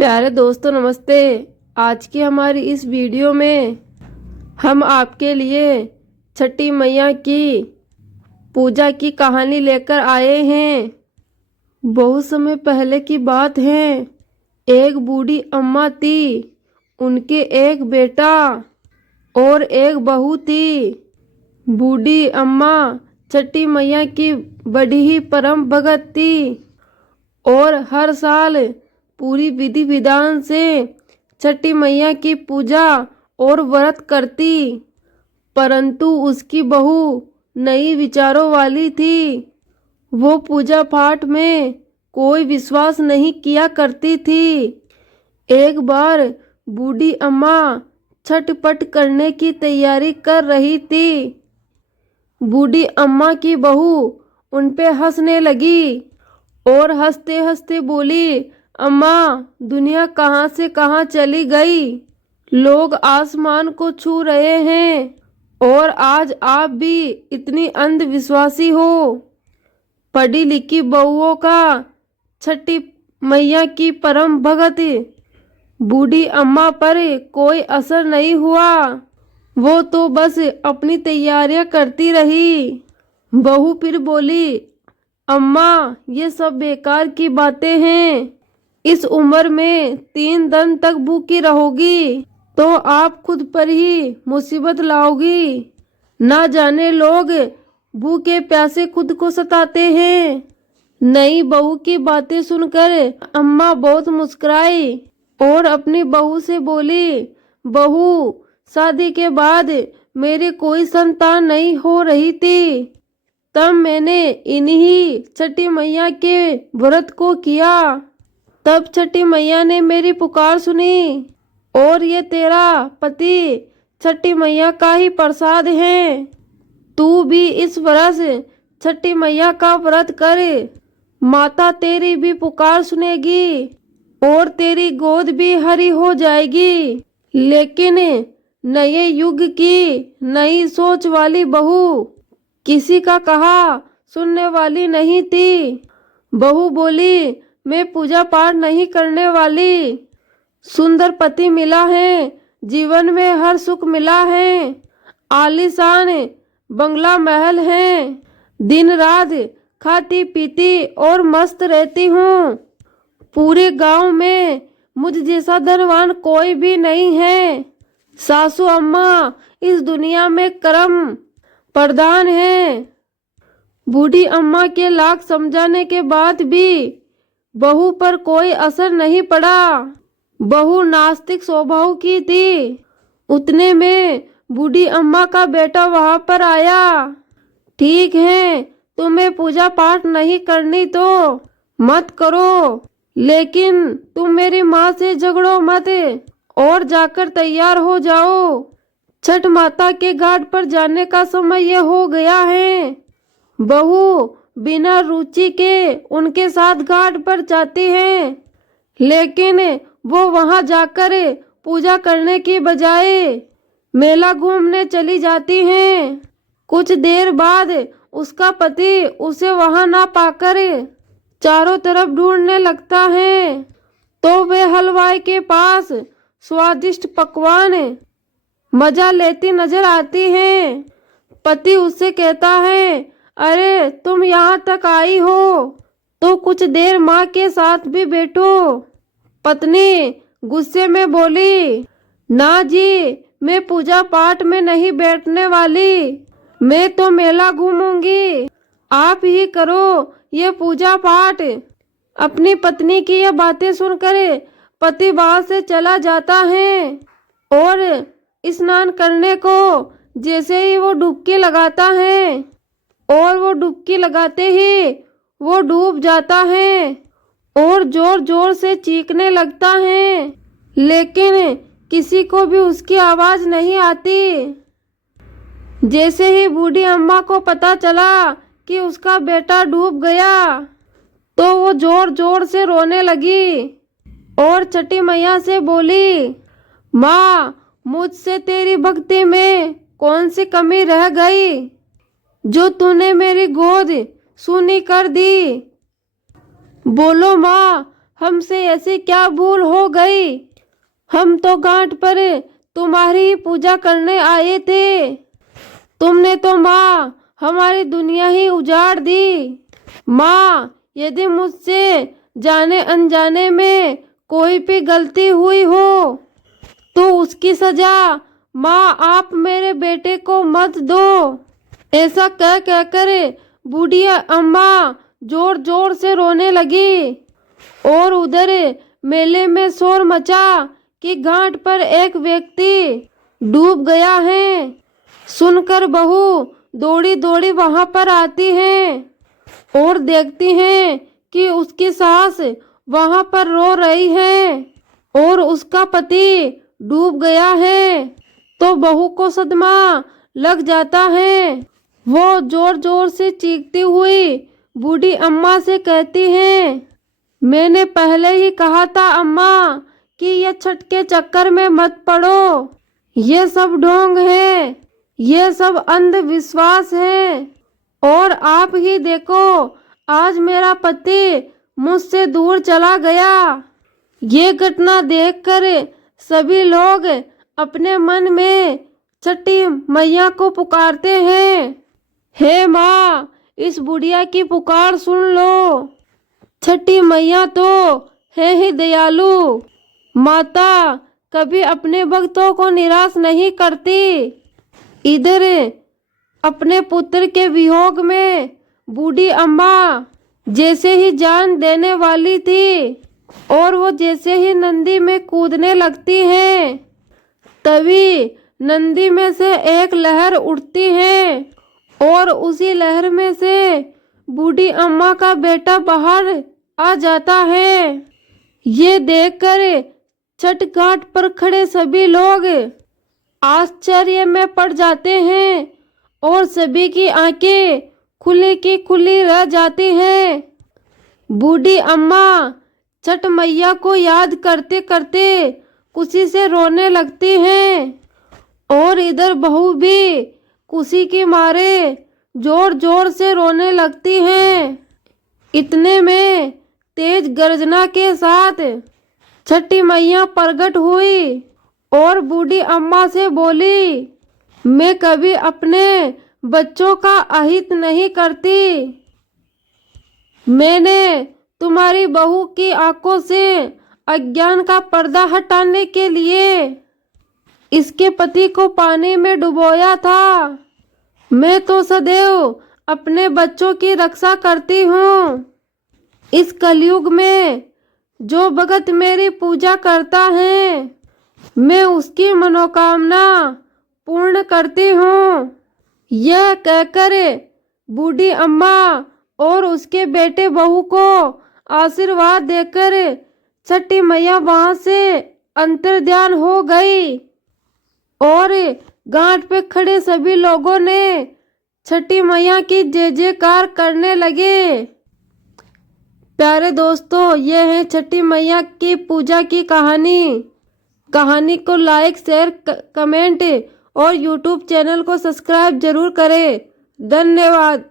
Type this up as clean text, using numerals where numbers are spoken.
प्यारे दोस्तों नमस्ते। आज की हमारी इस वीडियो में हम आपके लिए छठी मैया की पूजा की कहानी लेकर आए हैं। बहुत समय पहले की बात है। एक बूढ़ी अम्मा थी, उनके एक बेटा और एक बहू थी। बूढ़ी अम्मा छठी मैया की बड़ी ही परम भगत थी और हर साल पूरी विधि विधान से छठी मैया की पूजा और व्रत करती। परंतु उसकी बहू नई विचारों वाली थी। वो पूजा पाठ में कोई विश्वास नहीं किया करती थी। एक बार बूढ़ी अम्मा छठ पट करने की तैयारी कर रही थी। बूढ़ी अम्मा की बहू उन पे हंसने लगी और हंसते हंसते बोली, अम्मा, दुनिया कहाँ से कहाँ चली गई। लोग आसमान को छू रहे हैं और आज आप भी इतनी अंधविश्वासी हो। पढ़ी लिखी बहुओं का छठी मैया की परम भगत बूढ़ी अम्मा पर कोई असर नहीं हुआ। वो तो बस अपनी तैयारियां करती रही। बहू फिर बोली, अम्मा, ये सब बेकार की बातें हैं। इस उम्र में 3 दिन तक भूखी रहोगी तो आप खुद पर ही मुसीबत लाओगी। ना जाने लोग भूखे प्यासे खुद को सताते हैं। नई बहू की बातें सुनकर अम्मा बहुत मुस्कुराई और अपनी बहू से बोली, बहू, शादी के बाद मेरे कोई संतान नहीं हो रही थी। तब मैंने इन्हीं छठी मैया के व्रत को किया। तब छठी मैया ने मेरी पुकार सुनी और ये तेरा पति छठी मैया का ही प्रसाद है। तू भी इस वर्ष छठी मैया का व्रत कर। माता तेरी भी पुकार सुनेगी और तेरी गोद भी हरी हो जाएगी। लेकिन नए युग की नई सोच वाली बहू किसी का कहा सुनने वाली नहीं थी। बहू बोली, मैं पूजा पाठ नहीं करने वाली। सुंदर पति मिला है, जीवन में हर सुख मिला है, आलीशान बंगला महल है, दिन रात खाती पीती और मस्त रहती हूँ। पूरे गांव में मुझ जैसा धनवान कोई भी नहीं है। सासू अम्मा इस दुनिया में कर्म प्रधान है। बूढ़ी अम्मा के लाख समझाने के बाद भी बहू पर कोई असर नहीं पड़ा। बहू नास्तिक स्वभाव की थी। उतने में बूढ़ी अम्मा का बेटा वहां पर आया। ठीक है, तुम्हें पूजा पाठ नहीं करनी तो मत करो, लेकिन तुम मेरी माँ से झगड़ो मत और जाकर तैयार हो जाओ। छठ माता के घाट पर जाने का समय ये हो गया है। बहू बिना रुचि के उनके साथ घाट पर जाती है, लेकिन वो वहां जाकर पूजा करने की बजाय मेला घूमने चली जाती हैं। कुछ देर बाद उसका पति उसे वहां ना पाकर चारों तरफ ढूंढने लगता है। तो वे हलवाई के पास स्वादिष्ट पकवान मजा लेती नजर आती है। पति उससे कहता है, अरे तुम यहाँ तक आई हो तो कुछ देर माँ के साथ भी बैठो। पत्नी गुस्से में बोली, ना जी, मैं पूजा पाठ में नहीं बैठने वाली। मैं तो मेला घूमूंगी। आप ही करो ये पूजा पाठ। अपनी पत्नी की यह बातें सुनकर पति वहां से चला जाता है और स्नान करने को जैसे ही वो डुबकी लगाता है और वो डुबकी लगाते ही वो डूब जाता है और जोर जोर से चीखने लगता है, लेकिन किसी को भी उसकी आवाज नहीं आती। जैसे ही बूढ़ी अम्मा को पता चला कि उसका बेटा डूब गया तो वो जोर जोर से रोने लगी और छठी मैया से बोली, माँ, मुझसे तेरी भक्ति में कौन सी कमी रह गई जो तूने मेरी गोद सूनी कर दी। बोलो माँ, हमसे ऐसी क्या भूल हो गई? हम तो घाट पर तुम्हारी ही पूजा करने आए थे। तुमने तो माँ हमारी दुनिया ही उजाड़ दी। माँ, यदि मुझसे जाने अनजाने में कोई भी गलती हुई हो तो उसकी सजा माँ आप मेरे बेटे को मत दो। ऐसा कह कहकर बूढ़िया अम्मा जोर जोर से रोने लगी और उधर मेले में शोर मचा कि घाट पर एक व्यक्ति डूब गया है। सुनकर बहू दौड़ी दौड़ी वहां पर आती है और देखती हैं कि उसकी सास वहां पर रो रही है और उसका पति डूब गया है। तो बहू को सदमा लग जाता है। वो जोर जोर से चीखती हुई बूढ़ी अम्मा से कहती है, मैंने पहले ही कहा था अम्मा कि ये छठ के चक्कर में मत पड़ो। ये सब ढोंग है, ये सब अंधविश्वास है। और आप ही देखो, आज मेरा पति मुझसे दूर चला गया। ये घटना देखकर सभी लोग अपने मन में छठी मैया को पुकारते हैं, हे माँ, इस बुढ़िया की पुकार सुन लो। छठी मैया तो है ही दयालु। माता कभी अपने भक्तों को निराश नहीं करती। इधर अपने पुत्र के वियोग में बूढ़ी अम्मा जैसे ही जान देने वाली थी और वो जैसे ही नंदी में कूदने लगती है, तभी नंदी में से एक लहर उठती है और उसी लहर में से बूढ़ी अम्मा का बेटा बाहर आ जाता है। ये देखकर छठ घाट पर खड़े सभी लोग आश्चर्य में पड़ जाते हैं और सभी की आंखें खुली की खुली रह जाती हैं। बूढ़ी अम्मा छठ मैया को याद करते करते खुशी से रोने लगती हैं और इधर बहू भी खुशी के मारे जोर जोर से रोने लगती हैं। इतने में तेज गर्जना के साथ छठी मैया प्रकट हुई और बूढ़ी अम्मा से बोली, मैं कभी अपने बच्चों का अहित नहीं करती। मैंने तुम्हारी बहू की आंखों से अज्ञान का पर्दा हटाने के लिए इसके पति को पानी में डुबोया था। मैं तो सदैव अपने बच्चों की रक्षा करती हूँ। इस कलयुग में जो भगत मेरी पूजा करता है, मैं उसकी मनोकामना पूर्ण करती हूँ। यह कहकर बूढ़ी अम्मा और उसके बेटे बहू को आशीर्वाद देकर छठी मैया वहां से अंतर्ध्यान हो गई और घाट पे खड़े सभी लोगों ने छठी मैया की जय जयकार करने लगे। प्यारे दोस्तों, ये है छठी मैया की पूजा की कहानी को लाइक, शेयर, कमेंट और यूट्यूब चैनल को सब्सक्राइब जरूर करें। धन्यवाद।